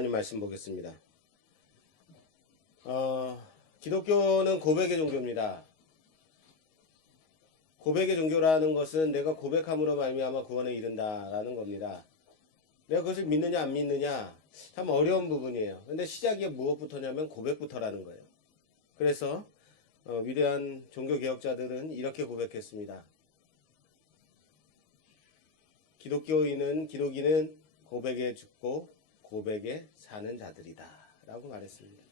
하나님 말씀 보겠습니다. 기독교는 고백의 종교입니다. 고백의 종교라는 것은 내가 고백함으로 말미암아 구원에 이른다라는 겁니다. 내가 그것을 믿느냐 안 믿느냐 참 어려운 부분이에요. 근데 시작이 무엇부터냐면 고백부터라는 거예요. 그래서 위대한 종교개혁자들은 이렇게 고백했습니다. 기독기는 고백에 죽고 고백에 사는 자들이다 라고 말했습니다.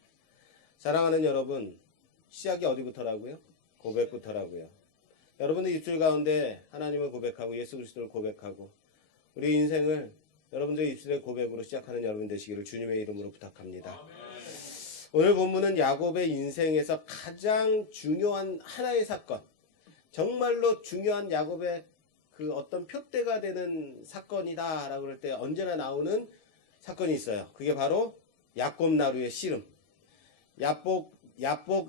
사랑하는 여러분, 시작이 어디부터라고요? 고백부터라고요. 여러분의 입술 가운데 하나님을 고백하고 예수 그리스도를 고백하고 우리 인생을 여러분들의 입술의 고백으로 시작하는 여러분 되시기를 주님의 이름으로 부탁합니다. 오늘 본문은 야곱의 인생에서 가장 중요한 하나의 사건, 정말로 중요한 야곱의 그 어떤 표대가 되는 사건이다 라고 할 때 언제나 나오는 사건이 있어요. 그게 바로 야곱 나루의 씨름. 야곱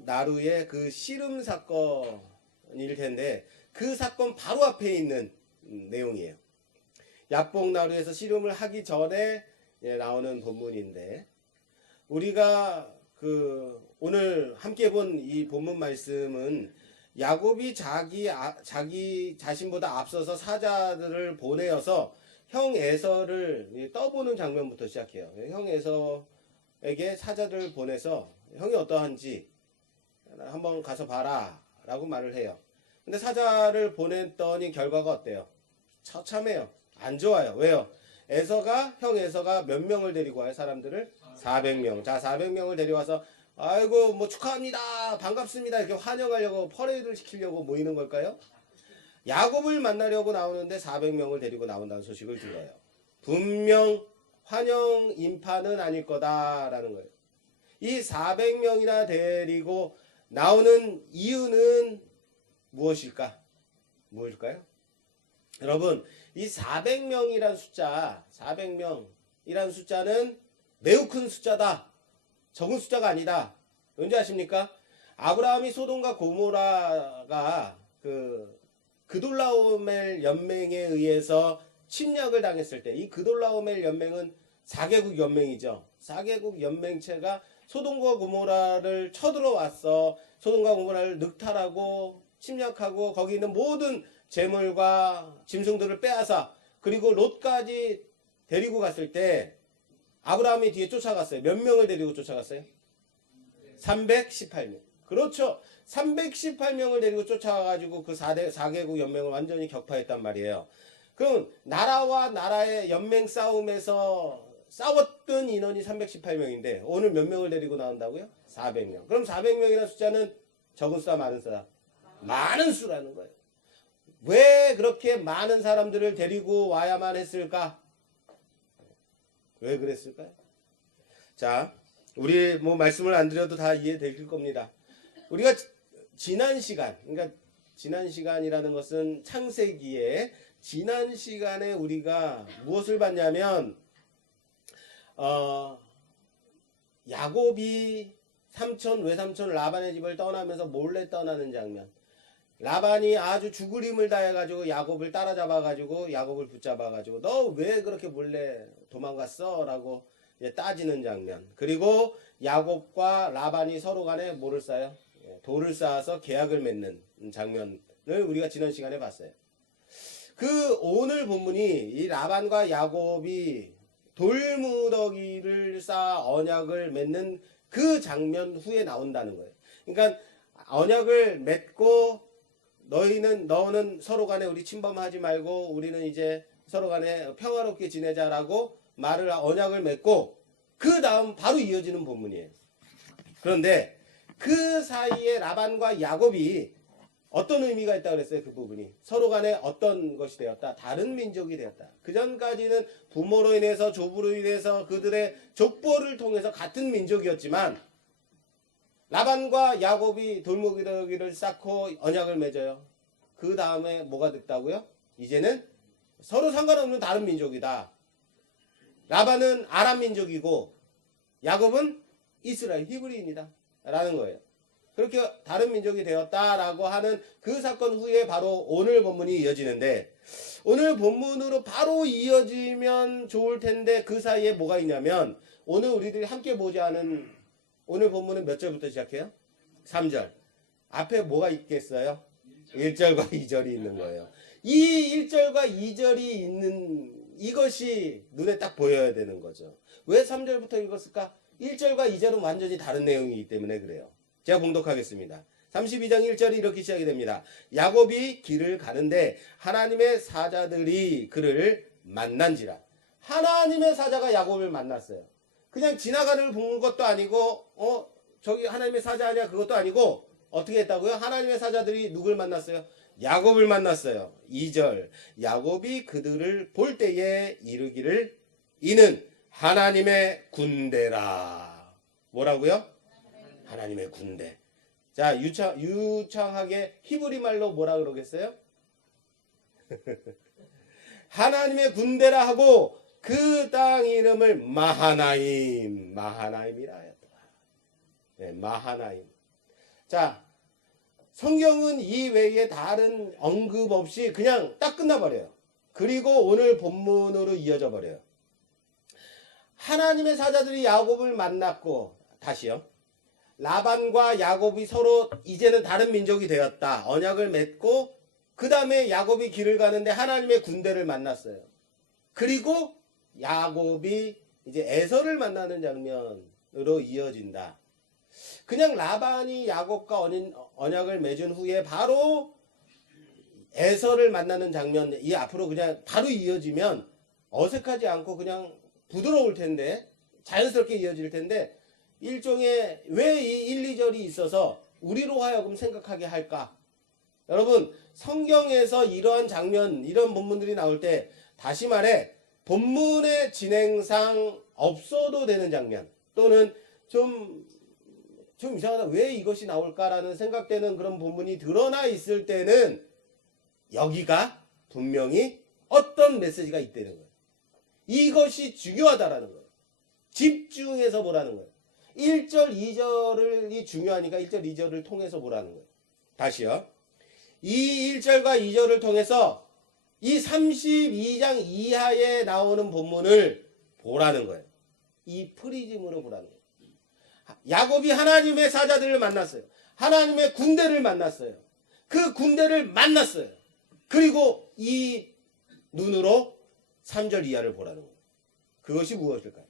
나루의 그 씨름 사건일 텐데 그 사건 바로 앞에 있는 내용이에요. 야곱 나루에서 씨름을 하기 전에 나오는 본문인데 우리가 오늘 함께 본 이 본문 말씀은 야곱이 자기 자신보다 앞서서 사자들을 보내어서 형 에서를 떠보는 장면부터 시작해요. 형 에서에게 사자들을 보내서 형이 어떠한지 한번 가서 봐라 라고 말을 해요. 근데 사자를 보냈더니 결과가 어때요? 처참해요. 안 좋아요. 왜요? 형 에서가 몇 명을 데리고 와요? 사람들을? 400명. 자, 400명을 데려와서 아이고 뭐 축하합니다. 반갑습니다. 이렇게 환영하려고 퍼레이드를 시키려고 모이는 걸까요? 야곱을 만나려고 나오는데 400명을 데리고 나온다는 소식을 들어요. 분명 환영 인파는 아닐 거다라는 거예요. 이 400명이나 데리고 나오는 이유는 무엇일까? 무엇일까요? 여러분, 이 400명이란 숫자는 매우 큰 숫자다. 적은 숫자가 아니다. 왠지 아십니까? 아브라함이 소돔과 고모라가 그돌라오멜 연맹에 의해서 침략을 당했을 때 이 그돌라오멜 연맹은 4개국 연맹이죠. 4개국 연맹체가 소돔과 고모라를 쳐들어왔어. 소돔과 고모라를 늑탈하고 침략하고 거기 있는 모든 재물과 짐승들을 빼앗아 그리고 롯까지 데리고 갔을 때 아브라함이 뒤에 쫓아갔어요. 몇 명을 데리고 쫓아갔어요? 318명. 그렇죠. 318명을 데리고 쫓아가가지고 그 4개국 연맹을 완전히 격파했단 말이에요. 그럼 나라와 나라의 연맹 싸움에서 싸웠던 인원이 318명인데 오늘 몇 명을 데리고 나온다고요? 400명. 그럼 400명이라는 숫자는 적은 수다 많은 수다? 많은 수라는 거예요. 왜 그렇게 많은 사람들을 데리고 와야만 했을까? 왜 그랬을까요? 자, 우리 말씀을 안 드려도 다 이해될 겁니다. 우리가 지난 시간이라는 것은 창세기에 지난 시간에 우리가 무엇을 봤냐면 야곱이 외삼촌 라반의 집을 떠나면서 몰래 떠나는 장면. 라반이 아주 죽을 힘을 다해가지고 야곱을 따라잡아가지고 야곱을 붙잡아가지고 너 왜 그렇게 몰래 도망갔어? 라고 따지는 장면. 그리고 야곱과 라반이 서로 간에 뭐를 쌓아요? 돌을 쌓아서 계약을 맺는 장면을 우리가 지난 시간에 봤어요. 오늘 본문이 이 라반과 야곱이 돌무더기를 쌓아 언약을 맺는 그 장면 후에 나온다는 거예요. 그러니까 언약을 맺고 너는 서로 간에 우리 침범하지 말고 우리는 이제 서로 간에 평화롭게 지내자라고 언약을 맺고 그 다음 바로 이어지는 본문이에요. 그런데 그 사이에 라반과 야곱이 어떤 의미가 있다고 그랬어요? 그 부분이 서로 간에 어떤 것이 되었다? 다른 민족이 되었다. 그 전까지는 부모로 인해서 조부로 인해서 그들의 족보를 통해서 같은 민족이었지만 라반과 야곱이 돌무더기를 쌓고 언약을 맺어요. 그 다음에 뭐가 됐다고요? 이제는 서로 상관없는 다른 민족이다. 라반은 아람 민족이고 야곱은 이스라엘 히브리인이다 라는 거예요. 그렇게 다른 민족이 되었다라고 하는 그 사건 후에 바로 오늘 본문이 이어지는데, 오늘 본문으로 바로 이어지면 좋을 텐데 그 사이에 뭐가 있냐면, 오늘 우리들이 함께 보지 않은 오늘 본문은 몇 절부터 시작해요? 3절. 앞에 뭐가 있겠어요? 1절과 2절이 있는 거예요. 이 1절과 2절이 있는 이것이 눈에 딱 보여야 되는 거죠. 왜 3절부터 읽었을까? 1절과 2절은 완전히 다른 내용이기 때문에 그래요. 제가 봉독하겠습니다. 32장 1절이 이렇게 시작이 됩니다. 야곱이 길을 가는데 하나님의 사자들이 그를 만난지라. 하나님의 사자가 야곱을 만났어요. 그냥 지나가는 본 것도 아니고 저기 하나님의 사자 아니야 그것도 아니고 어떻게 했다고요? 하나님의 사자들이 누굴 만났어요? 야곱을 만났어요. 2절. 야곱이 그들을 볼 때에 이르기를 이는 하나님의 군대라. 뭐라고요? 하나님의 군대. 자, 유창하게 히브리 말로 뭐라 그러겠어요? 하나님의 군대라 하고 그 땅 이름을 마하나임이라 하였더라. 네, 마하나임. 자, 성경은 이 외에 다른 언급 없이 그냥 딱 끝나버려요. 그리고 오늘 본문으로 이어져 버려요. 하나님의 사자들이 야곱을 만났고, 다시요. 라반과 야곱이 서로 이제는 다른 민족이 되었다. 언약을 맺고 그 다음에 야곱이 길을 가는데 하나님의 군대를 만났어요. 그리고 야곱이 이제 에서를 만나는 장면으로 이어진다. 그냥 라반이 야곱과 언약을 맺은 후에 바로 에서를 만나는 장면, 이 앞으로 그냥 바로 이어지면 어색하지 않고 그냥 부드러울 텐데, 자연스럽게 이어질 텐데, 일종의 왜 이 1, 2절이 있어서 우리로 하여금 생각하게 할까? 여러분, 성경에서 이러한 장면, 이런 본문들이 나올 때 다시 말해 본문의 진행상 없어도 되는 장면, 또는 좀 이상하다, 왜 이것이 나올까라는 생각되는 그런 본문이 드러나 있을 때는 여기가 분명히 어떤 메시지가 있다는 거예요. 이것이 중요하다라는 거예요. 집중해서 보라는 거예요. 1절, 2절이 중요하니까 1절, 2절을 통해서 보라는 거예요. 다시요. 이 1절과 2절을 통해서 이 32장 이하에 나오는 본문을 보라는 거예요. 이 프리즘으로 보라는 거예요. 야곱이 하나님의 사자들을 만났어요. 하나님의 군대를 만났어요. 그 군대를 만났어요. 그리고 이 눈으로 3절 이하를 보라는 거예요. 그것이 무엇일까요?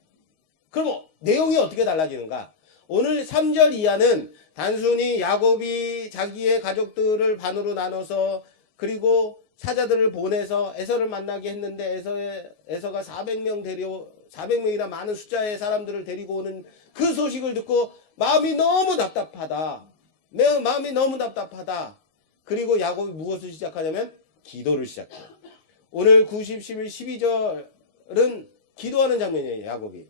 그럼 내용이 어떻게 달라지는가? 오늘 3절 이하는 단순히 야곱이 자기의 가족들을 반으로 나눠서 그리고 사자들을 보내서 에서를 만나게 했는데 에서가 400명이나 많은 숫자의 사람들을 데리고 오는 그 소식을 듣고 마음이 너무 답답하다. 마음이 너무 답답하다. 그리고 야곱이 무엇을 시작하냐면 기도를 시작해요. 오늘 9, 10, 11, 12절은 기도하는 장면이에요. 야곱이.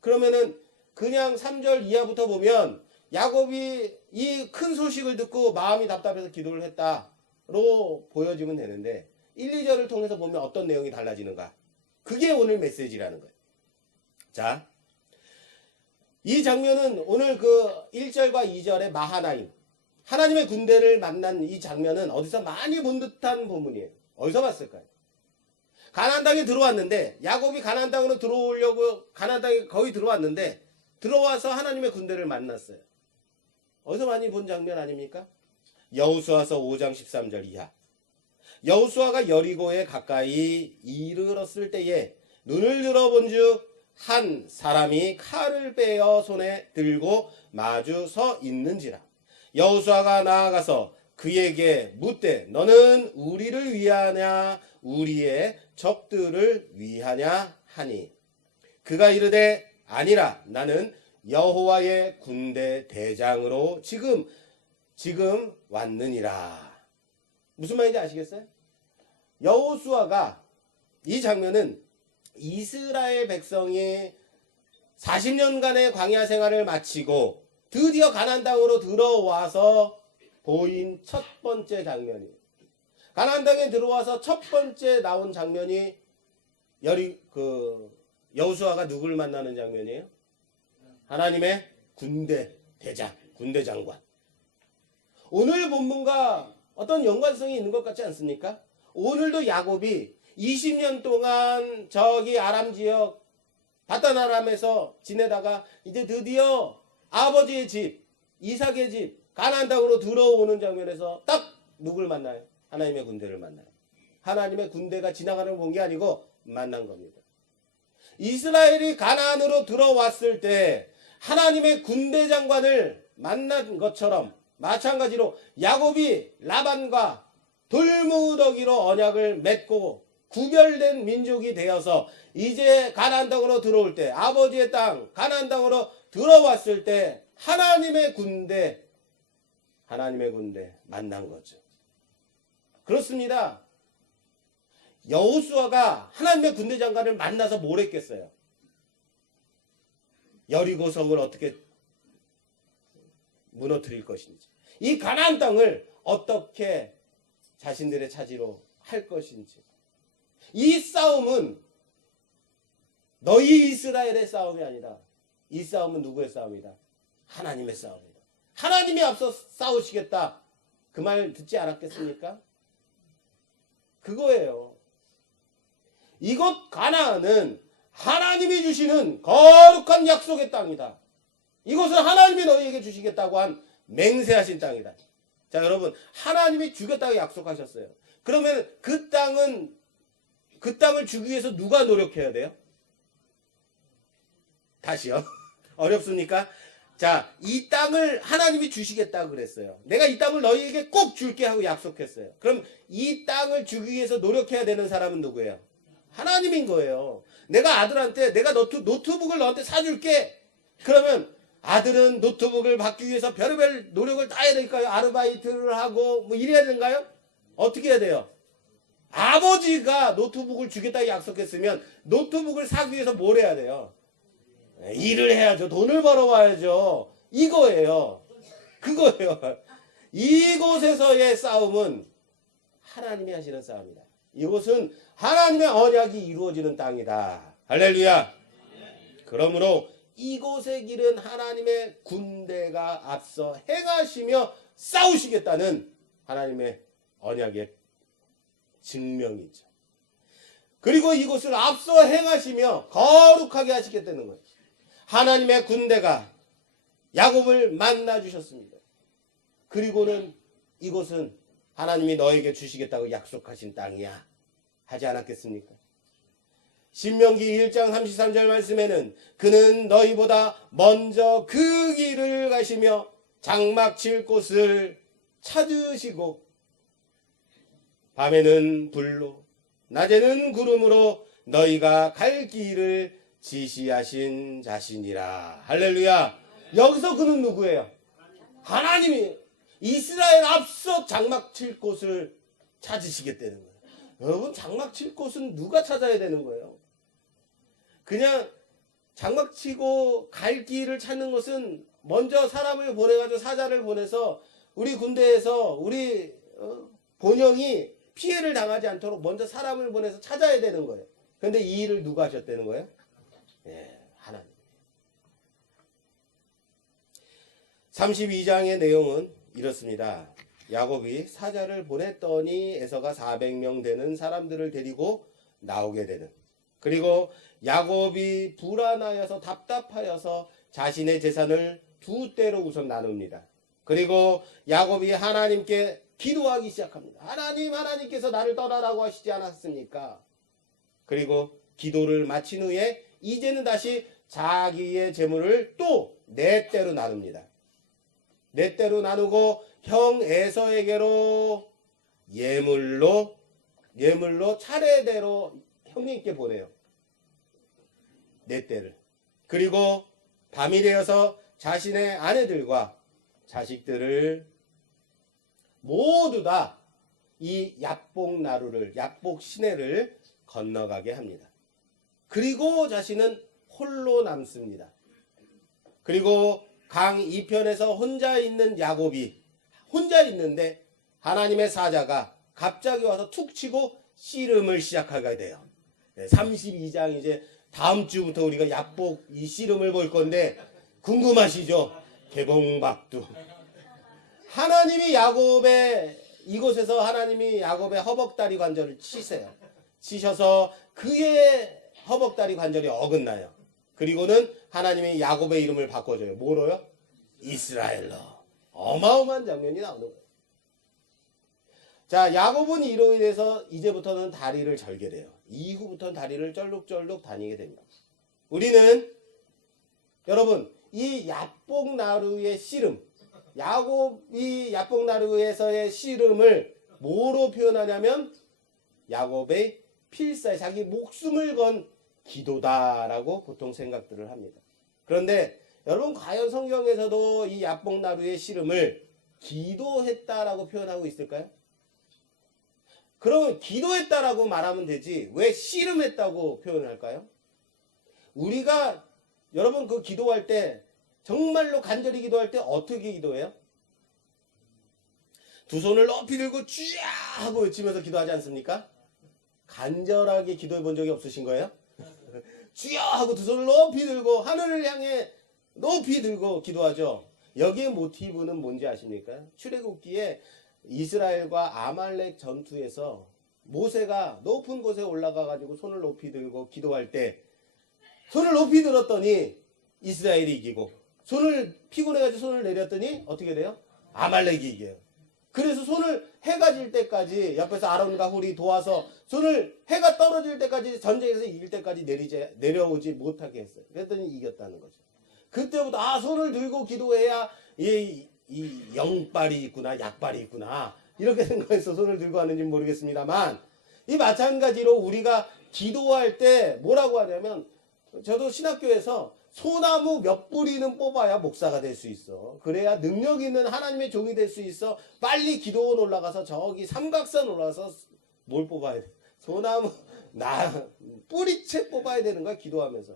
그러면은 그냥 3절 이하부터 보면 야곱이 이 큰 소식을 듣고 마음이 답답해서 기도를 했다로 보여지면 되는데 1, 2절을 통해서 보면 어떤 내용이 달라지는가? 그게 오늘 메시지라는 거예요. 자, 이 장면은 오늘 그 1절과 2절의 마하나임, 하나님의 군대를 만난 이 장면은 어디서 많이 본 듯한 본문이에요. 어디서 봤을까요? 가나안 땅에 들어왔는데, 야곱이 가나안 땅으로 들어오려고 가나안 땅에 거의 들어왔는데 들어와서 하나님의 군대를 만났어요. 어디서 많이 본 장면 아닙니까? 여호수아서 5장 13절 이하. 여호수아가 여리고에 가까이 이르렀을 때에 눈을 들어본즉 한 사람이 칼을 빼어 손에 들고 마주 서 있는지라. 여호수아가 나아가서 그에게 묻되 너는 우리를 위하냐 우리의 적들을 위하냐 하니 그가 이르되 아니라 나는 여호와의 군대 대장으로 지금 왔느니라. 무슨 말인지 아시겠어요? 여호수아가, 이 장면은 이스라엘 백성이 40년간의 광야 생활을 마치고 드디어 가나안 땅으로 들어와서 보인 첫 번째 장면이에요. 가나안 땅에 들어와서 첫 번째 나온 장면이 여호수아가 누굴 만나는 장면이에요? 하나님의 군대 대장, 군대 장관. 오늘 본문과 어떤 연관성이 있는 것 같지 않습니까? 오늘도 야곱이 20년 동안 저기 아람 지역 바단 아람에서 지내다가 이제 드디어 아버지의 집, 이삭의 집, 가나안 땅으로 들어오는 장면에서 딱 누굴 만나요? 하나님의 군대를 만나요. 하나님의 군대가 지나가는 본 게 아니고 만난 겁니다. 이스라엘이 가나안으로 들어왔을 때 하나님의 군대 장관을 만난 것처럼 마찬가지로 야곱이 라반과 돌무더기로 언약을 맺고 구별된 민족이 되어서 이제 가나안 땅으로 들어올 때, 아버지의 땅 가나안 땅으로 들어왔을 때 하나님의 군대 만난 거죠. 그렇습니다. 여호수아가 하나님의 군대 장관을 만나서 뭘 했겠어요? 여리고 성을 어떻게 무너뜨릴 것인지, 이 가나안 땅을 어떻게 자신들의 차지로 할 것인지. 이 싸움은 너희 이스라엘의 싸움이 아니다. 이 싸움은 누구의 싸움이다? 하나님의 싸움이다. 하나님이 앞서 싸우시겠다. 그 말 듣지 않았겠습니까? 그거예요. 이곳 가나안은 하나님이 주시는 거룩한 약속의 땅이다. 이곳은 하나님이 너희에게 주시겠다고 한 맹세하신 땅이다. 자, 여러분, 하나님이 주겠다고 약속하셨어요. 그러면 그 땅을 주기 위해서 누가 노력해야 돼요? 다시요. 어렵습니까? 자, 이 땅을 하나님이 주시겠다고 그랬어요. 내가 이 땅을 너희에게 꼭 줄게 하고 약속했어요. 그럼 이 땅을 주기 위해서 노력해야 되는 사람은 누구예요? 하나님인 거예요. 내가 아들한테 내가 노트북을 너한테 사줄게. 그러면 아들은 노트북을 받기 위해서 별의별 노력을 다 해야 될까요? 아르바이트를 하고 뭐 이래야 되는가요? 어떻게 해야 돼요? 아버지가 노트북을 주겠다고 약속했으면 노트북을 사기 위해서 뭘 해야 돼요? 일을 해야죠. 돈을 벌어와야죠. 이거예요. 그거예요. 이곳에서의 싸움은 하나님이 하시는 싸움이다. 이곳은 하나님의 언약이 이루어지는 땅이다. 할렐루야. 그러므로 이곳의 길은 하나님의 군대가 앞서 행하시며 싸우시겠다는 하나님의 언약의 증명이죠. 그리고 이곳을 앞서 행하시며 거룩하게 하시겠다는 거예요. 하나님의 군대가 야곱을 만나 주셨습니다. 그리고는 이곳은 하나님이 너에게 주시겠다고 약속하신 땅이야 하지 않았겠습니까? 신명기 1장 33절 말씀에는 그는 너희보다 먼저 그 길을 가시며 장막 칠 곳을 찾으시고 밤에는 불로 낮에는 구름으로 너희가 갈 길을 지시하신 자신이라. 할렐루야. 여기서 그는 누구예요? 하나님이 이스라엘 앞서 장막 칠 곳을 찾으시겠다는 거예요. 여러분, 장막 칠 곳은 누가 찾아야 되는 거예요? 그냥 장막 치고 갈 길을 찾는 것은 먼저 사람을 보내가지고 사자를 보내서 우리 군대에서 우리 본영이 피해를 당하지 않도록 먼저 사람을 보내서 찾아야 되는 거예요. 그런데 이 일을 누가 하셨다는 거예요? 네, 하나님. 32장의 내용은 이렇습니다. 야곱이 사자를 보냈더니 에서가 400명 되는 사람들을 데리고 나오게 되는. 그리고 야곱이 불안하여서 답답하여서 자신의 재산을 두 떼로 우선 나눕니다. 그리고 야곱이 하나님께 기도하기 시작합니다. 하나님께서 나를 떠나라고 하시지 않았습니까? 그리고 기도를 마친 후에 이제는 다시 자기의 재물을 또 네 떼로 나눕니다. 네 떼로 나누고 형 에서에게로 예물로 차례대로 형님께 보내요. 네 떼를. 그리고 밤이 되어서 자신의 아내들과 자식들을 모두 다 이 야복 나루를, 야복 시내를 건너가게 합니다. 그리고 자신은 홀로 남습니다. 그리고 강 이편에서 혼자 있는 야곱이 혼자 있는데 하나님의 사자가 갑자기 와서 툭 치고 씨름을 시작하게 돼요. 32장 이제 다음 주부터 우리가 야복 이 씨름을 볼 건데 궁금하시죠? 개봉박두. 하나님이 야곱의 이곳에서 하나님이 야곱의 허벅다리 관절을 치세요. 치셔서 그의 허벅다리 관절이 어긋나요. 그리고는 하나님이 야곱의 이름을 바꿔줘요. 뭐로요? 이스라엘로. 어마어마한 장면이 나오는 거예요. 자, 야곱은 이로 인해서 이제부터는 다리를 절게 돼요. 이후부터는 다리를 쩔룩쩔룩 다니게 됩니다. 우리는 여러분 이 야복나루의 씨름, 야곱이 야복나루에서의 씨름을 뭐로 표현하냐면 야곱의 필사에 자기 목숨을 건 기도다라고 보통 생각들을 합니다. 그런데 여러분 과연 성경에서도 이 야복나루의 씨름을 기도했다라고 표현하고 있을까요? 그러면 기도했다라고 말하면 되지 왜 씨름했다고 표현할까요? 우리가 여러분 그 기도할 때 정말로 간절히 기도할 때 어떻게 기도해요? 두 손을 높이 들고 쥐야 하고 외치면서 기도하지 않습니까? 간절하게 기도해 본 적이 없으신 거예요? 쥐야 하고 두 손을 높이 들고 하늘을 향해 높이 들고 기도하죠. 여기에 모티브는 뭔지 아십니까? 출애굽기에 이스라엘과 아말렉 전투에서 모세가 높은 곳에 올라가 가지고 손을 높이 들고 기도할 때 손을 높이 들었더니 이스라엘이 이기고 손을 피곤해가지고 손을 내렸더니 어떻게 돼요? 아말렉이 이겨요. 그래서 손을 해가 질 때까지 옆에서 아론과 훌이 도와서 손을 해가 떨어질 때까지 전쟁에서 이길 때까지 내려오지 못하게 했어요. 그랬더니 이겼다는 거죠. 그때부터 손을 들고 기도해야 이 영빨이 있구나 약빨이 있구나 이렇게 생각해서 손을 들고 하는지 모르겠습니다만 이 마찬가지로 우리가 기도할 때 뭐라고 하냐면 저도 신학교에서 소나무 몇 뿌리는 뽑아야 목사가 될 수 있어. 그래야 능력 있는 하나님의 종이 될 수 있어. 빨리 기도원 올라가서 저기 삼각산 올라가서 뭘 뽑아야 돼? 소나무 뿌리채 뽑아야 되는 거야 기도하면서.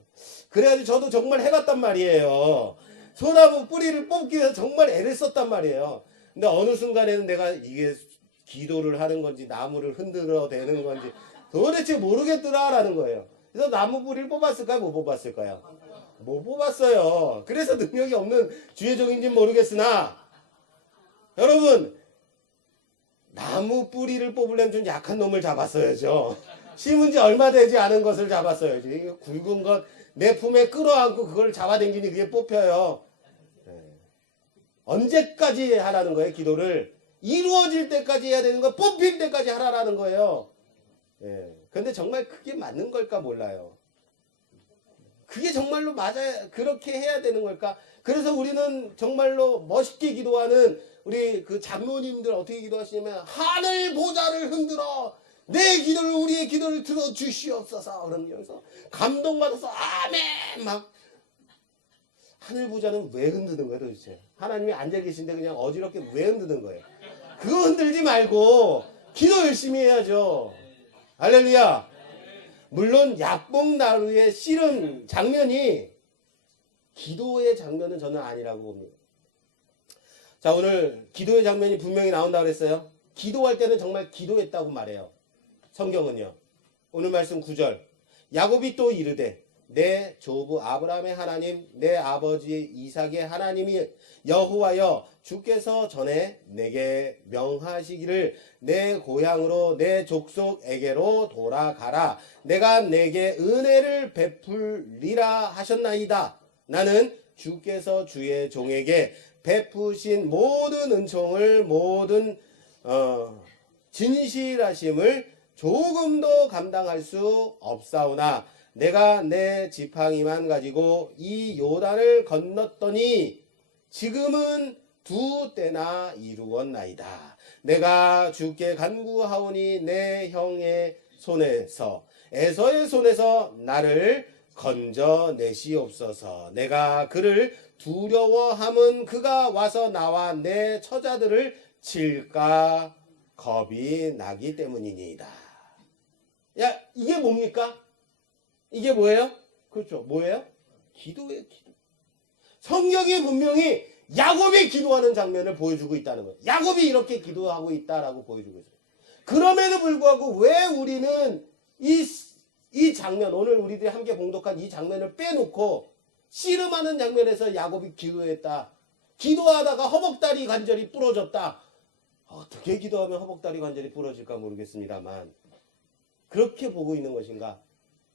그래야지 저도 정말 해봤단 말이에요. 소나무 뿌리를 뽑기 위해서 정말 애를 썼단 말이에요. 근데 어느 순간에는 내가 이게 기도를 하는 건지 나무를 흔들어 대는 건지 도대체 모르겠더라라는 거예요. 그래서 나무 뿌리를 뽑았을까요? 못 뽑았을까요? 못 뽑았어요. 그래서 능력이 없는 주의 종인지는 모르겠으나 여러분 나무 뿌리를 뽑으려면 좀 약한 놈을 잡았어야죠. 심은 지 얼마 되지 않은 것을 잡았어야지. 굵은 것 내 품에 끌어안고 그걸 잡아당기니 그게 뽑혀요. 언제까지 하라는 거예요? 기도를 이루어질 때까지 해야 되는 거, 뽑힐 때까지 하라라는 거예요. 근데 정말 그게 맞는 걸까 몰라요. 그게 정말로 맞아야 그렇게 해야 되는 걸까? 그래서 우리는 정말로 멋있게 기도하는 우리 그 장로님들 어떻게 기도하시냐면 하늘 보좌를 흔들어 내 기도를 우리의 기도를 들어 주시옵소서 그러면서 감동받아서 아멘 막 하늘 보좌는 왜 흔드는 거예요 도대체? 하나님이 앉아 계신데 그냥 어지럽게 왜 흔드는 거예요? 그거 흔들지 말고 기도 열심히 해야죠. 할렐루야. 물론 야복나루의 씨름 장면이 기도의 장면은 저는 아니라고 봅니다. 자, 오늘 기도의 장면이 분명히 나온다고 그랬어요. 기도할 때는 정말 기도했다고 말해요. 성경은요. 오늘 말씀 9절. 야곱이 또 이르되 내 조부 아브라함의 하나님 내 아버지 이삭의 하나님이 여호와여 주께서 전에 내게 명하시기를 내 고향으로 내 족속에게로 돌아가라 내가 내게 은혜를 베풀리라 하셨나이다. 나는 주께서 주의 종에게 베푸신 모든 은총을 모든 진실하심을 조금도 감당할 수 없사오나 내가 내 지팡이만 가지고 이 요단을 건넜더니 지금은 두 때나 이루었나이다. 내가 주께 간구하오니 내 형의 손에서 에서의 손에서 나를 건져내시옵소서. 내가 그를 두려워함은 그가 와서 나와 내 처자들을 칠까 겁이 나기 때문이니이다. 야, 이게 뭡니까? 이게 뭐예요? 그렇죠. 뭐예요? 기도예요, 기도. 성경이 분명히 야곱이 기도하는 장면을 보여주고 있다는 거예요. 야곱이 이렇게 기도하고 있다라고 보여주고 있어요. 그럼에도 불구하고 왜 우리는 이 장면, 오늘 우리들이 함께 봉독한 이 장면을 빼놓고 씨름하는 장면에서 야곱이 기도했다. 기도하다가 허벅다리 관절이 부러졌다. 어떻게 기도하면 허벅다리 관절이 부러질까 모르겠습니다만 그렇게 보고 있는 것인가?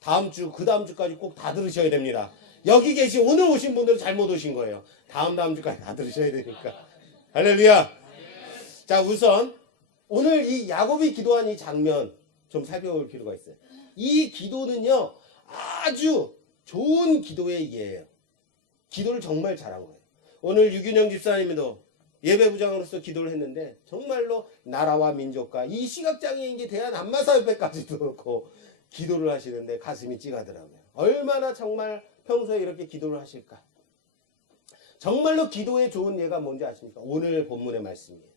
다음 주, 그 다음 주까지 꼭 다 들으셔야 됩니다. 여기 계신 오늘 오신 분들은 잘못 오신 거예요. 다음 주까지 다 들으셔야 되니까. 할렐루야. 자, 우선 오늘 이 야곱이 기도한 이 장면 좀 살펴볼 필요가 있어요. 이 기도는요, 아주 좋은 기도의 예예요. 기도를 정말 잘한 거예요. 오늘 유균영 집사님도 예배부장으로서 기도를 했는데 정말로 나라와 민족과 이 시각장애인계 대한안마사협회까지도 그렇고 기도를 하시는데 가슴이 찌가더라고요. 얼마나 정말 평소에 이렇게 기도를 하실까. 정말로 기도의 좋은 예가 뭔지 아십니까? 오늘 본문의 말씀이에요.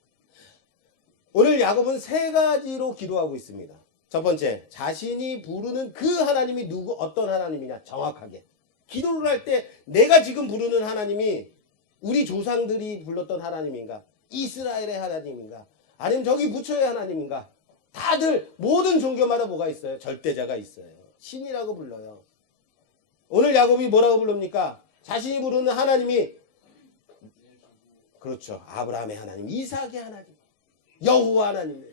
오늘 야곱은 세 가지로 기도하고 있습니다. 첫 번째, 자신이 부르는 그 하나님이 어떤 하나님이냐 정확하게. 기도를 할 때 내가 지금 부르는 하나님이 우리 조상들이 불렀던 하나님인가? 이스라엘의 하나님인가? 아니면 저기 부처의 하나님인가? 다들 모든 종교마다 뭐가 있어요? 절대자가 있어요. 신이라고 불러요. 오늘 야곱이 뭐라고 부릅니까? 자신이 부르는 하나님이 그렇죠. 아브라함의 하나님, 이삭의 하나님, 여호와 하나님.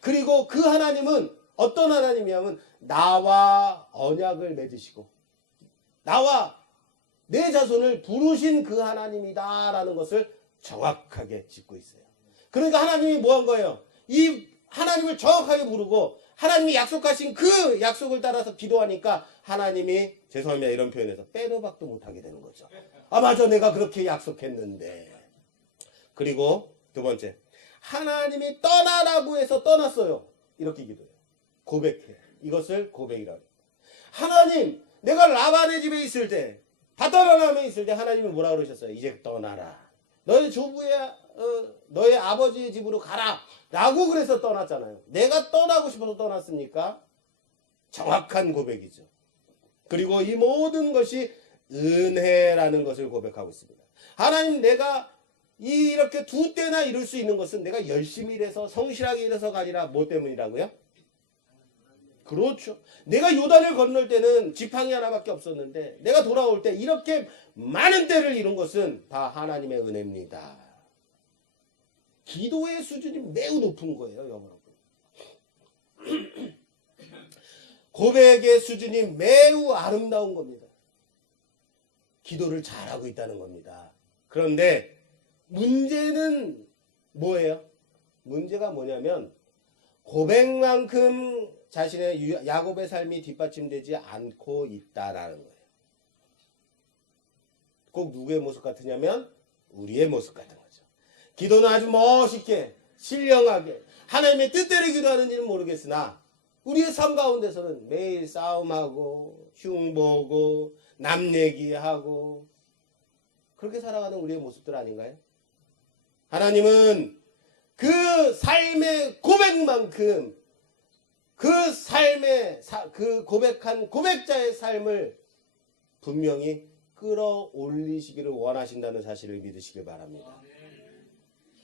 그리고 그 하나님은 어떤 하나님이냐면 나와 언약을 맺으시고 나와 내 자손을 부르신 그 하나님이다라는 것을 정확하게 짚고 있어요. 그러니까 하나님이 뭐 한 거예요? 이 하나님을 정확하게 부르고 하나님이 약속하신 그 약속을 따라서 기도하니까 하나님이 죄송합니다 이런 표현에서 빼도 박도 못하게 되는 거죠. 아 맞아 내가 그렇게 약속했는데. 그리고 두 번째 하나님이 떠나라고 해서 떠났어요. 이렇게 기도해요. 고백해요. 이것을 고백이라고 해요. 하나님 내가 라반의 집에 있을 때 바다라람에 있을 때 하나님이 뭐라 그러셨어요? 이제 떠나라. 너의 너의 아버지의 집으로 가라. 라고 그래서 떠났잖아요. 내가 떠나고 싶어서 떠났습니까? 정확한 고백이죠. 그리고 이 모든 것이 은혜라는 것을 고백하고 있습니다. 하나님 내가 이렇게 두 때나 이룰 수 있는 것은 내가 열심히 일해서 성실하게 일해서가 아니라 뭐 때문이라고요? 그렇죠. 내가 요단을 건널 때는 지팡이 하나밖에 없었는데 내가 돌아올 때 이렇게 많은 때를 이룬 것은 다 하나님의 은혜입니다. 기도의 수준이 매우 높은 거예요, 여러분. 고백의 수준이 매우 아름다운 겁니다. 기도를 잘하고 있다는 겁니다. 그런데 문제는 뭐예요? 문제가 뭐냐면 고백만큼 자신의 야곱의 삶이 뒷받침되지 않고 있다라는 거예요. 꼭 누구의 모습 같으냐면 우리의 모습 같은 거죠. 기도는 아주 멋있게 신령하게 하나님의 뜻대로 기도하는지는 모르겠으나 우리의 삶 가운데서는 매일 싸움하고 흉보고 남 얘기하고 그렇게 살아가는 우리의 모습들 아닌가요? 하나님은 그 삶의 고백만큼 그 삶의 그 고백한 고백자의 삶을 분명히 끌어올리시기를 원하신다는 사실을 믿으시길 바랍니다.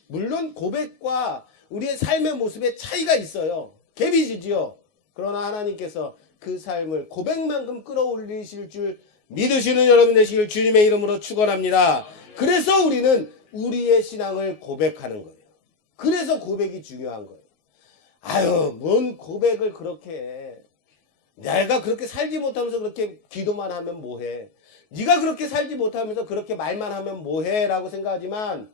물론 고백과 우리의 삶의 모습에 차이가 있어요. 갭이 지지요. 그러나 하나님께서 그 삶을 고백만큼 끌어올리실 줄 믿으시는 여러분 되시길 주님의 이름으로 축원합니다. 그래서 우리는 우리의 신앙을 고백하는 거예요. 그래서 고백이 중요한 거예요. 아유, 뭔 고백을 그렇게 해. 내가 그렇게 살지 못하면서 그렇게 기도만 하면 뭐해. 네가 그렇게 살지 못하면서 그렇게 말만 하면 뭐해 라고 생각하지만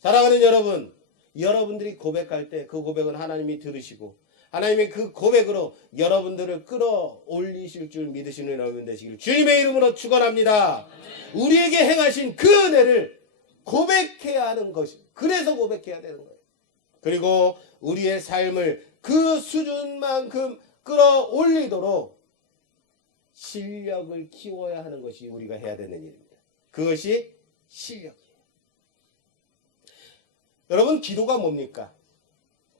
사랑하는 여러분, 여러분들이 고백할 때 그 고백은 하나님이 들으시고 하나님이 그 고백으로 여러분들을 끌어올리실 줄 믿으시는 여러분 되시길 주님의 이름으로 축원합니다. 우리에게 행하신 그 은혜를 고백해야 하는 것이 그래서 고백해야 되는 거예요. 그리고 우리의 삶을 그 수준만큼 끌어올리도록 실력을 키워야 하는 것이 우리가 해야 되는 일입니다. 그것이 실력이에요. 여러분 기도가 뭡니까?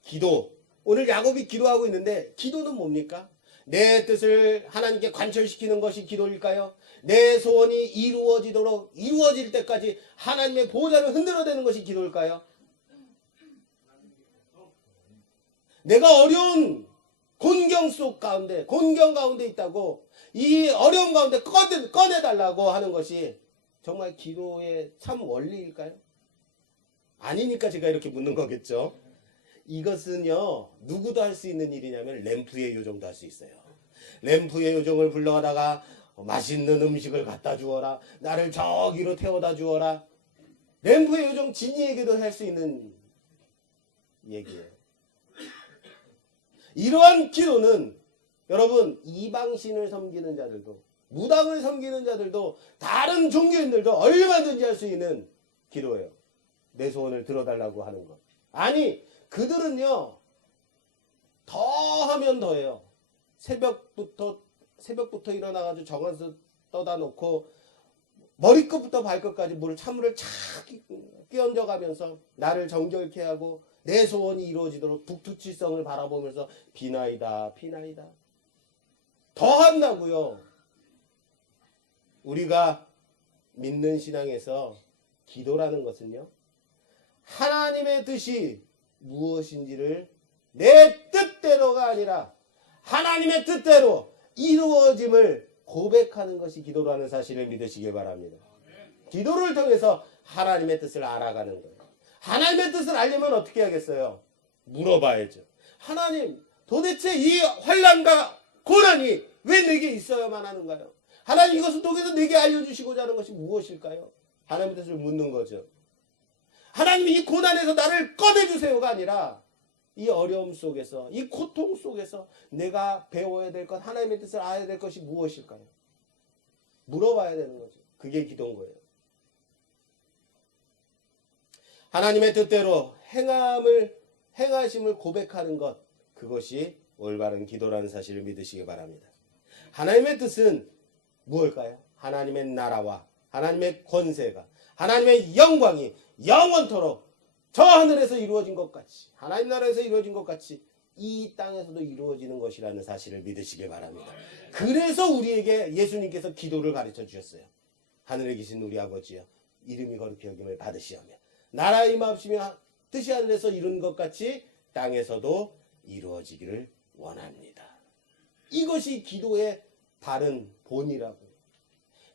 기도. 오늘 야곱이 기도하고 있는데 기도는 뭡니까? 내 뜻을 하나님께 관철시키는 것이 기도일까요? 내 소원이 이루어질 때까지 하나님의 보좌를 흔들어대는 것이 기도일까요? 내가 어려운 곤경 가운데 있다고 이 어려운 가운데 꺼내달라고 하는 것이 정말 기도의 참 원리일까요? 아니니까 제가 이렇게 묻는 거겠죠. 이것은요, 누구도 할 수 있는 일이냐면 램프의 요정도 할 수 있어요. 램프의 요정을 불러다가 맛있는 음식을 갖다 주어라, 나를 저기로 태워다 주어라. 램프의 요정 지니에게도 할 수 있는 얘기예요. 이러한 기도는 여러분, 이방신을 섬기는 자들도, 무당을 섬기는 자들도, 다른 종교인들도 얼마든지 할 수 있는 기도예요. 내 소원을 들어달라고 하는 것. 아니, 그들은요, 더 하면 더해요. 새벽부터 일어나가지고 정원에서 떠다 놓고 머리끝부터 발끝까지 찬물을 착 끼얹어 가면서 나를 정결케 하고 내 소원이 이루어지도록 북두칠성을 바라보면서 비나이다 비나이다 더 한다고요. 우리가 믿는 신앙에서 기도라는 것은요, 하나님의 뜻이 무엇인지를 내 뜻대로가 아니라 하나님의 뜻대로 이루어짐을 고백하는 것이 기도라는 사실을 믿으시기 바랍니다. 기도를 통해서 하나님의 뜻을 알아가는 거예요. 하나님의 뜻을 알려면 어떻게 하겠어요? 물어봐야죠. 하나님, 도대체 이 환난과 고난이 왜 내게 있어야만 하는가요? 하나님, 이것을 통해서 내게 알려주시고자 하는 것이 무엇일까요? 하나님의 뜻을 묻는 거죠. 하나님, 이 고난에서 나를 꺼내주세요가 아니라 이 어려움 속에서, 이 고통 속에서 내가 배워야 될 것, 하나님의 뜻을 알아야 될 것이 무엇일까요? 물어봐야 되는 거죠. 그게 기도인 거예요. 하나님의 뜻대로 행하심을 고백하는 것, 그것이 올바른 기도라는 사실을 믿으시기 바랍니다. 하나님의 뜻은 무엇일까요? 하나님의 나라와 하나님의 권세가, 하나님의 영광이 영원토록 저 하늘에서 이루어진 것 같이, 하나님 나라에서 이루어진 것 같이 이 땅에서도 이루어지는 것이라는 사실을 믿으시기 바랍니다. 그래서 우리에게 예수님께서 기도를 가르쳐 주셨어요. 하늘에 계신 우리 아버지여, 이름이 거룩히 여김을 받으시오며 나라 임하옵시며 뜻이 하늘에서 이룬 것 같이 땅에서도 이루어지기를 원합니다. 이것이 기도의 바른 본이라고.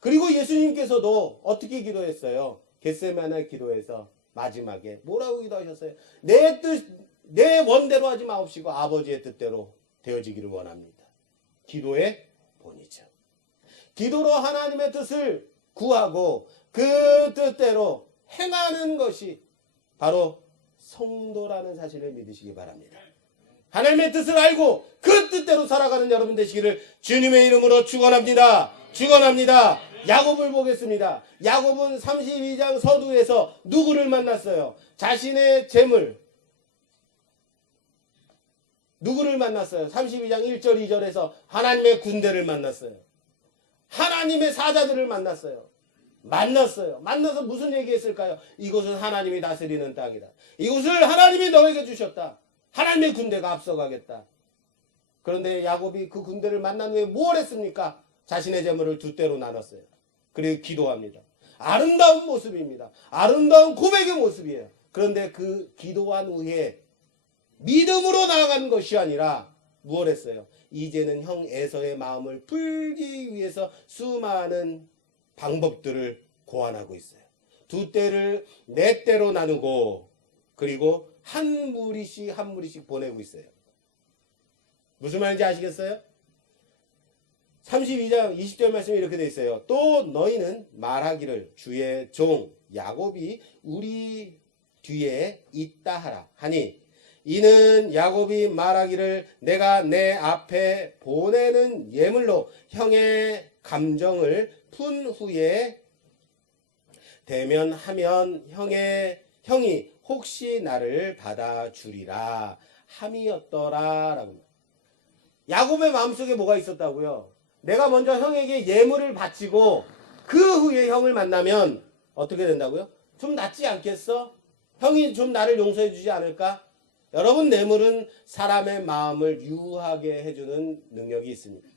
그리고 예수님께서도 어떻게 기도했어요? 겟세마네 기도에서 마지막에 뭐라고 기도하셨어요? 내 원대로 하지 마옵시고 아버지의 뜻대로 되어지기를 원합니다. 기도의 본이죠. 기도로 하나님의 뜻을 구하고 그 뜻대로 행하는 것이 바로 성도라는 사실을 믿으시기 바랍니다. 하나님의 뜻을 알고 그 뜻대로 살아가는 여러분 되시기를 주님의 이름으로 축원합니다. 축원합니다. 야곱을 보겠습니다. 야곱은 32장 서두에서 누구를 만났어요? 자신의 재물. 누구를 만났어요? 32장 1절 2절에서 하나님의 군대를 만났어요. 하나님의 사자들을 만났어요. 만나서 무슨 얘기했을까요? 이곳은 하나님이 다스리는 땅이다. 이곳을 하나님이 너에게 주셨다. 하나님의 군대가 앞서가겠다. 그런데 야곱이 그 군대를 만난 후에 뭘 했습니까? 자신의 재물을 두 대로 나눴어요. 그리고 기도합니다. 아름다운 모습입니다. 아름다운 고백의 모습이에요. 그런데 그 기도한 후에 믿음으로 나아간 것이 아니라 무엇 했어요? 이제는 형 에서의 마음을 풀기 위해서 수많은 방법들을 고안하고 있어요. 두 대를 네 대로 나누고 그리고 한 무리씩 보내고 있어요. 무슨 말인지 아시겠어요? 32장 20절 말씀이 이렇게 되어 있어요. 또 너희는 말하기를 주의 종 야곱이 우리 뒤에 있다 하라 하니 이는 야곱이 말하기를 내가 내 앞에 보내는 예물로 형의 감정을 푼 후에 대면하면 형이 혹시 나를 받아주리라 함이었더라 라고. 야곱의 마음속에 뭐가 있었다고요? 내가 먼저 형에게 예물을 바치고 그 후에 형을 만나면 어떻게 된다고요? 좀 낫지 않겠어? 형이 좀 나를 용서해 주지 않을까? 여러분, 뇌물은 사람의 마음을 유하게 해주는 능력이 있습니다.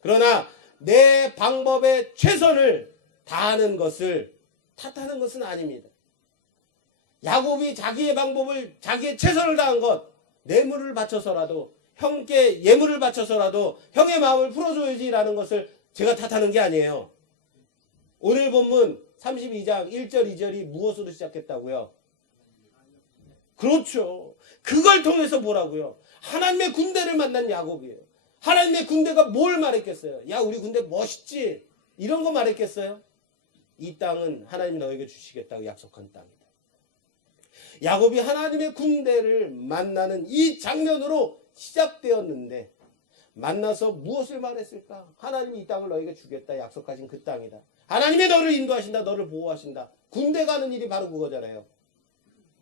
그러나 내 방법의 최선을 다하는 것을 탓하는 것은 아닙니다. 야곱이 자기의 최선을 다한 것, 뇌물을 바쳐서라도 형께 예물을 바쳐서라도 형의 마음을 풀어줘야지라는 것을 제가 탓하는 게 아니에요. 오늘 본문 32장 1절 2절이 무엇으로 시작했다고요? 그렇죠. 그걸 통해서 뭐라고요? 하나님의 군대를 만난 야곱이에요. 하나님의 군대가 뭘 말했겠어요? 야, 우리 군대 멋있지? 이런 거 말했겠어요? 이 땅은 하나님이 너에게 주시겠다고 약속한 땅이다. 야곱이 하나님의 군대를 만나는 이 장면으로 시작되었는데, 만나서 무엇을 말했을까? 하나님이 이 땅을 너에게 주겠다 약속하신 그 땅이다. 하나님이 너를 인도하신다. 너를 보호하신다. 군대 가는 일이 바로 그거잖아요.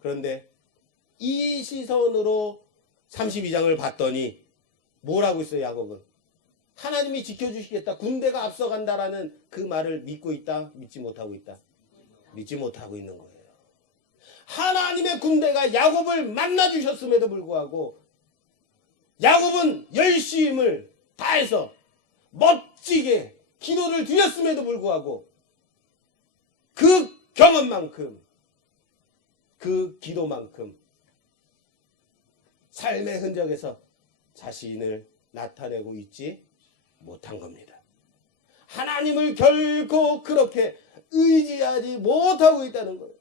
그런데 이 시선으로 32장을 봤더니 뭐라고 있어요, 야곱은? 하나님이 지켜주시겠다. 군대가 앞서간다라는 그 말을 믿고 있다? 믿지 못하고 있다? 믿지 못하고 있는 거예요. 하나님의 군대가 야곱을 만나주셨음에도 불구하고 야곱은 열심을 다해서 멋지게 기도를 드렸음에도 불구하고 그 경험만큼, 그 기도만큼 삶의 흔적에서 자신을 나타내고 있지 못한 겁니다. 하나님을 결코 그렇게 의지하지 못하고 있다는 거예요.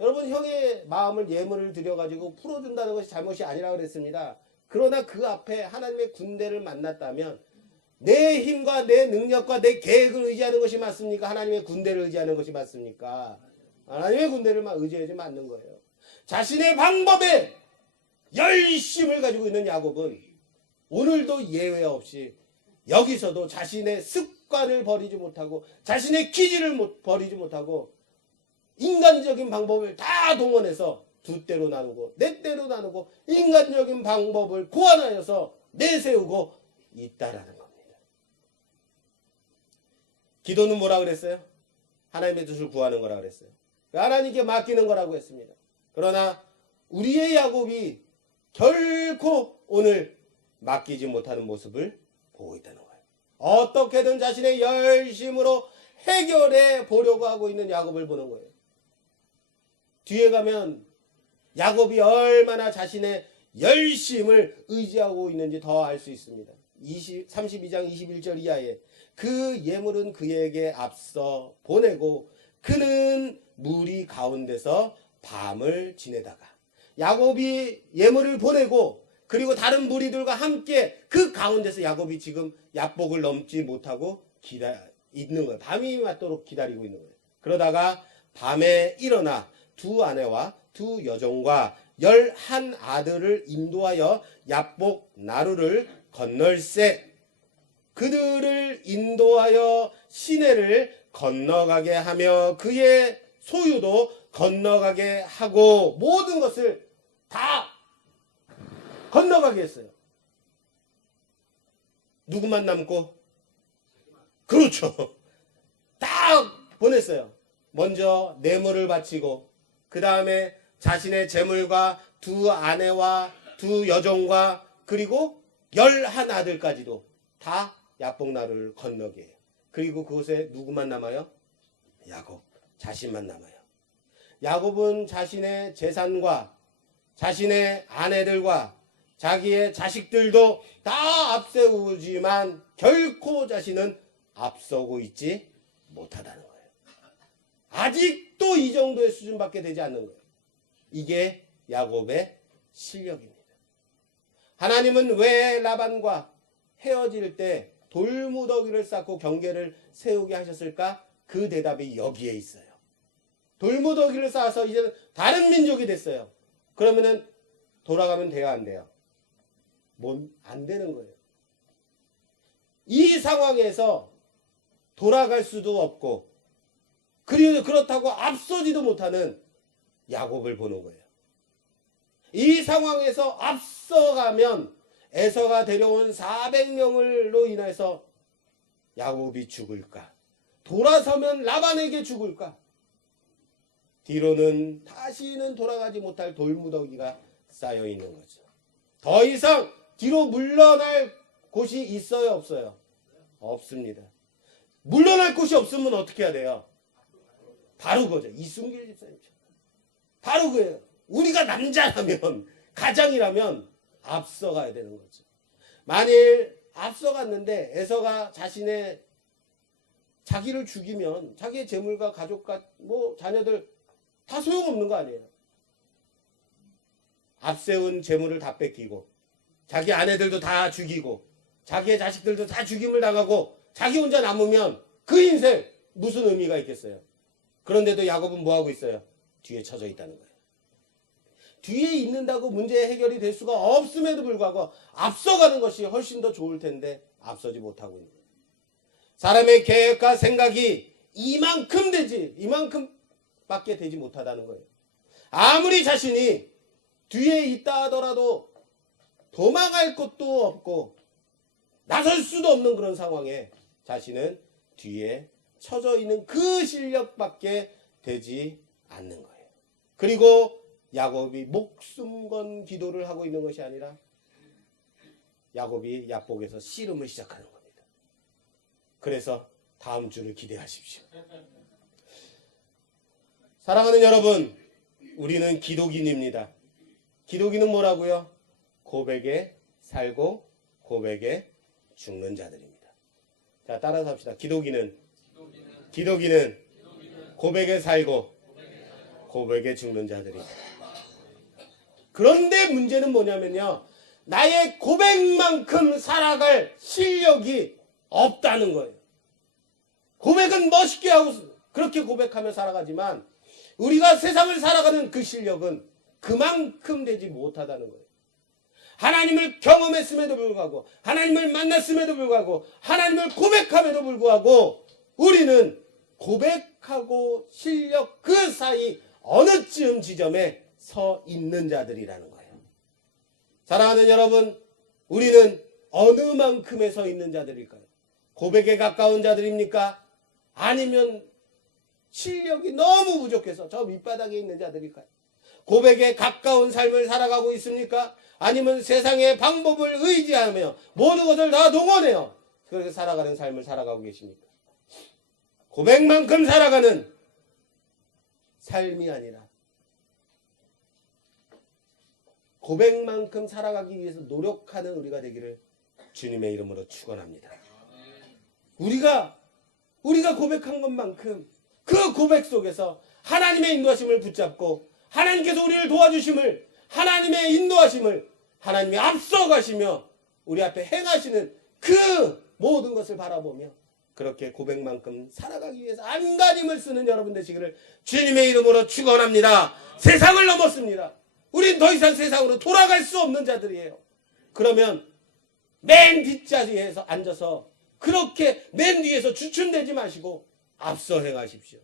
여러분, 형의 마음을 예물을 드려가지고 풀어준다는 것이 잘못이 아니라고 그랬습니다. 그러나 그 앞에 하나님의 군대를 만났다면 내 힘과 내 능력과 내 계획을 의지하는 것이 맞습니까? 하나님의 군대를 의지하는 것이 맞습니까? 하나님의 군대를 의지하지 않는 거예요. 자신의 방법에 열심을 가지고 있는 야곱은 오늘도 예외 없이 여기서도 자신의 습관을 버리지 못하고 자신의 기질을 버리지 못하고 인간적인 방법을 다 동원해서 두 때로 나누고 네 때로 나누고 인간적인 방법을 고안하여서 내세우고 있다라는 겁니다. 기도는 뭐라 그랬어요? 하나님의 뜻을 구하는 거라 그랬어요. 하나님께 맡기는 거라고 했습니다. 그러나 우리의 야곱이 결코 오늘 맡기지 못하는 모습을 보고 있다는 거예요. 어떻게든 자신의 열심으로 해결해 보려고 하고 있는 야곱을 보는 거예요. 뒤에 가면 야곱이 얼마나 자신의 열심을 의지하고 있는지 더 알 수 있습니다. 32장 21절 이하에 그 예물은 그에게 앞서 보내고 그는 무리 가운데서 밤을 지내다가 야곱이 예물을 보내고 그리고 다른 무리들과 함께 그 가운데서 야곱이 지금 야복을 넘지 못하고 있는 거예요. 밤이 맞도록 기다리고 있는 거예요. 그러다가 밤에 일어나 두 아내와 두 여종과 11 아들을 인도하여 야복 나루를 건널세 그들을 인도하여 시내를 건너가게 하며 그의 소유도 건너가게 하고 모든 것을 다 건너가게 했어요. 누구만 남고? 그렇죠. 다 보냈어요. 먼저 뇌물을 바치고 그 다음에 자신의 재물과 두 아내와 두 여종과 그리고 11 아들까지도 다 야복나루를 건너게 해요. 그리고 그곳에 누구만 남아요? 야곱 자신만 남아요. 야곱은 자신의 재산과 자신의 아내들과 자기의 자식들도 다 앞세우지만 결코 자신은 앞서고 있지 못하다는 거예요. 아직도 이 정도의 수준밖에 되지 않는 거예요. 이게 야곱의 실력입니다. 하나님은 왜 라반과 헤어질 때 돌무더기를 쌓고 경계를 세우게 하셨을까? 그 대답이 여기에 있어요. 돌무더기를 쌓아서 이제는 다른 민족이 됐어요. 그러면은 돌아가면 돼요, 안 돼요? 안 되는 거예요. 이 상황에서 돌아갈 수도 없고 그리고 그렇다고 앞서지도 못하는 야곱을 보는 거예요. 이 상황에서 앞서가면 에서가 데려온 400명으로 인해서 야곱이 죽을까? 돌아서면 라반에게 죽을까? 뒤로는 다시는 돌아가지 못할 돌무더기가 쌓여 있는 거죠. 더 이상 뒤로 물러날 곳이 있어요, 없어요? 없습니다. 물러날 곳이 없으면 어떻게 해야 돼요? 바로 그거죠. 이순길 집사님처럼. 바로 그예요. 우리가 남자라면, 가장이라면 앞서가야 되는 거죠. 만일 앞서갔는데 에서가 자기를 죽이면 자기의 재물과 가족과 자녀들 다 소용없는 거 아니에요. 앞세운 재물을 다 뺏기고 자기 아내들도 다 죽이고 자기의 자식들도 다 죽임을 당하고 자기 혼자 남으면 그 인생 무슨 의미가 있겠어요? 그런데도 야곱은 뭐하고 있어요? 뒤에 처져 있다는 거예요. 뒤에 있는다고 문제 해결이 될 수가 없음에도 불구하고 앞서가는 것이 훨씬 더 좋을 텐데 앞서지 못하고 있는 거예요. 사람의 계획과 생각이 이만큼 되지 이만큼밖에 되지 못하다는 거예요. 아무리 자신이 뒤에 있다 하더라도 도망갈 곳도 없고 나설 수도 없는 그런 상황에 자신은 뒤에 처져 있는 그 실력밖에 되지 않는 거예요. 그리고 야곱이 목숨 건 기도를 하고 있는 것이 아니라 야곱이 야복에서 씨름을 시작하는 겁니다. 그래서 다음 주를 기대하십시오. 사랑하는 여러분, 우리는 기독인입니다. 기독인은 뭐라고요? 고백에 살고 고백에 죽는 자들입니다. 자, 따라서 합시다. 기독인은 고백에 살고 고백에 죽는 자들입니다. 그런데 문제는 뭐냐면요, 나의 고백만큼 살아갈 실력이 없다는 거예요. 고백은 멋있게 하고 그렇게 고백하며 살아가지만 우리가 세상을 살아가는 그 실력은 그만큼 되지 못하다는 거예요. 하나님을 경험했음에도 불구하고 하나님을 만났음에도 불구하고 하나님을 고백함에도 불구하고 우리는 고백하고 실력 그 사이 어느 쯤 지점에 서 있는 자들이라는 거예요. 사랑하는 여러분, 우리는 어느 만큼에 서 있는 자들일까요? 고백에 가까운 자들입니까? 아니면 실력이 너무 부족해서 저 밑바닥에 있는 자들일까요? 고백에 가까운 삶을 살아가고 있습니까? 아니면 세상의 방법을 의지하며 모든 것을 다 동원해요 그렇게 살아가는 삶을 살아가고 계십니까? 고백만큼 살아가는 삶이 아니라 고백만큼 살아가기 위해서 노력하는 우리가 되기를 주님의 이름으로 축원합니다. 우리가 고백한 것만큼 그 고백 속에서 하나님의 인도하심을 붙잡고 하나님께서 우리를 도와주심을, 하나님의 인도하심을, 하나님이 앞서가시며 우리 앞에 행하시는 그 모든 것을 바라보며 그렇게 고백만큼 살아가기 위해서 안간힘을 쓰는 여러분 되시기를 주님의 이름으로 축원합니다. 세상을 넘었습니다. 우린 더 이상 세상으로 돌아갈 수 없는 자들이에요. 그러면 맨 뒷자리에서 앉아서 그렇게 맨 뒤에서 주춤되지 마시고 앞서 행하십시오.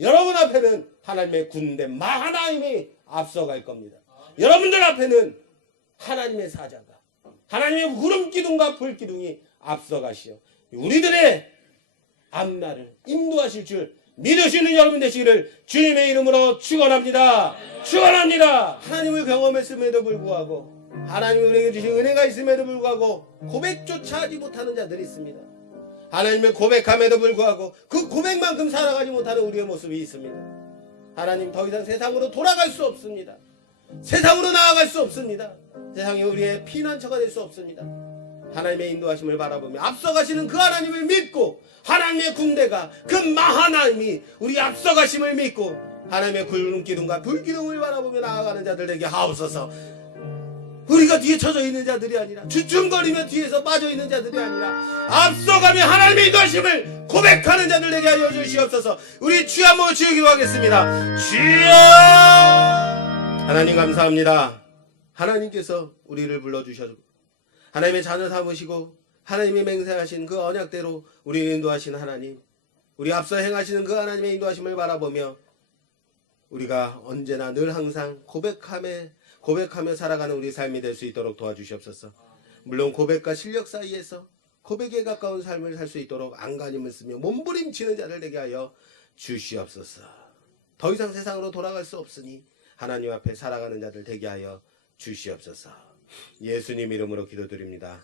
여러분 앞에는 하나님의 군대 마하나임이 앞서갈 겁니다. 여러분들 앞에는 하나님의 사자가, 하나님의 구름기둥과 불기둥이 앞서가시오. 우리들의 앞날을 인도하실 줄 믿으시는 여러분 되시기를 주님의 이름으로 축원합니다. 축원합니다. 하나님을 경험했음에도 불구하고 하나님이 우리에게 주신 은혜가 있음에도 불구하고 고백조차 하지 못하는 자들이 있습니다. 하나님을 고백함에도 불구하고 그 고백만큼 살아가지 못하는 우리의 모습이 있습니다. 하나님, 더 이상 세상으로 돌아갈 수 없습니다. 세상으로 나아갈 수 없습니다. 세상이 우리의 피난처가 될 수 없습니다. 하나님의 인도하심을 바라보며 앞서가시는 그 하나님을 믿고 하나님의 군대가 그 마하나임이 우리 앞서가심을 믿고 하나님의 구름기둥과 불기둥을 바라보며 나아가는 자들 되게 하옵소서. 우리가 뒤에 처져 있는 자들이 아니라 주춤거리며 뒤에서 빠져 있는 자들이 아니라 앞서가며 하나님의 인도하심을 고백하는 자들 되게 하여 주시옵소서. 우리 주여 한번 주여 하겠습니다. 주여! 하나님 감사합니다. 하나님께서 우리를 불러주셔서 하나님의 자녀 삼으시고 하나님이 맹세하신 그 언약대로 우리를 인도하신 하나님, 우리 앞서 행하시는 그 하나님의 인도하심을 바라보며 우리가 언제나 늘 항상 고백하며 살아가는 우리 삶이 될 수 있도록 도와주시옵소서. 물론 고백과 실력 사이에서 고백에 가까운 삶을 살 수 있도록 안간힘을 쓰며 몸부림치는 자들 되게 하여 주시옵소서. 더 이상 세상으로 돌아갈 수 없으니 하나님 앞에 살아가는 자들 되게 하여 주시옵소서. 예수님 이름으로 기도드립니다.